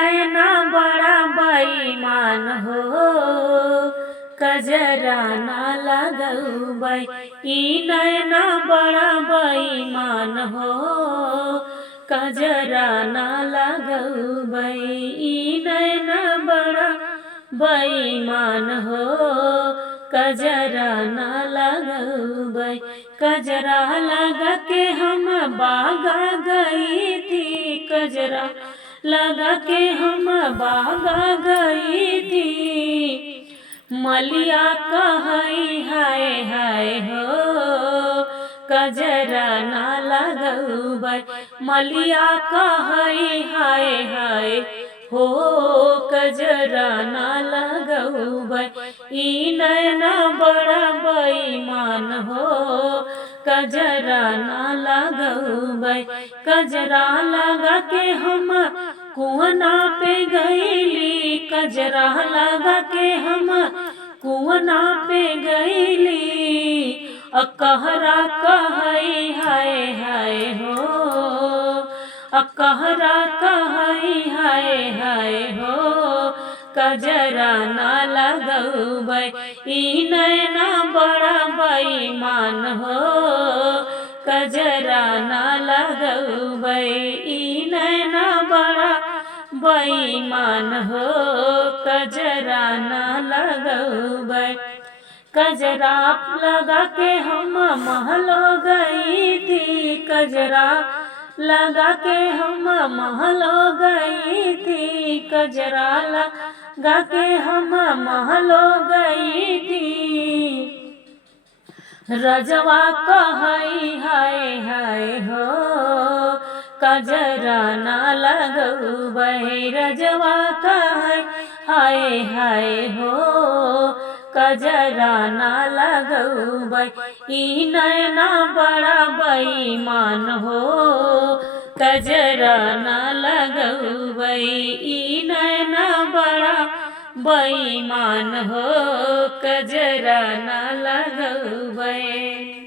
नैना बड़ा बेईमान हो, कजरा ना लगौबै। ई नैना बड़ा बेईमान हो, कजरा ना लगौबै। ई नैना बड़ा बेईमान हो, कजरा ना लगौबै। कजरा लगा के हम बागा गई थी, कजरा लगा के हम बागा गई थी। मलिया कहई हाय हाय हो, कजरा ना लगौबै। मलिया कहई हाय हाय हो, कजरा ना लगौबै। ई नैना बड़ा बेईमान हो, कजरा ना लगौबै। कजरा लगा के हम कुआना पे गईली, कजरा लगा के हम कुआना पे गईली। अकहरा कहई हाय हाय हो, अकहरा कहई हाय हाय हो, कजरा ना लगौबै। ई नैना बड़ा बेईमान हो, कजरा ना लगौबै। ई नैना बड़ा बेईमान हो, कजरा ना लगौबै। कजरा लगा के हम महलो गई थी, कजरा लगा के हम महलो गई थी, कजरा लगा के हम महलो गई थी। रजवा कहई हाय हाय हो, कजरा ना लगौबै। रजवा कहई हाय हाय हो, कजरा ना लगौबै। ई नैना बड़ा बेईमान हो, कजरा ना लगौबै। ई नैना बड़ा बेईमान हो, कजरा ना लगौबै।